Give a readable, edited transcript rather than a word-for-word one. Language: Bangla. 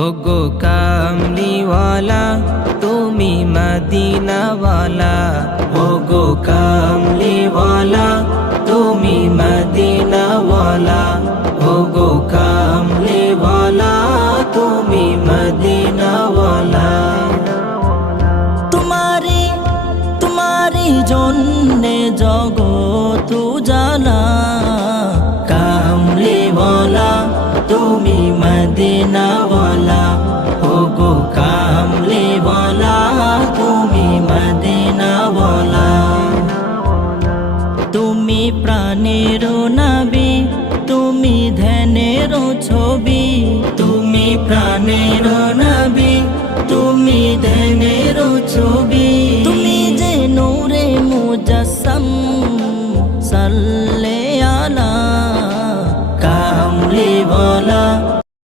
ওগো কামলিওয়ালা তুমি মদিনাওয়ালা, ওগো কামলিওয়ালা তুমি মদিনাওয়ালা, ওগো কামলিওয়ালা তুমি মদিনাওয়ালা। তোমারি জন্যে জগৎ উজালা, কামলিওয়ালা তুমি মদিনাওয়ালা, ওগো কামলিওয়ালা তুমি মদিনাওয়ালা। তুমি প্রাণের নবী, তুমি ধ্যানের ছবি, তুমি প্রাণের নবী, তুমি ধ্যানের ছবি,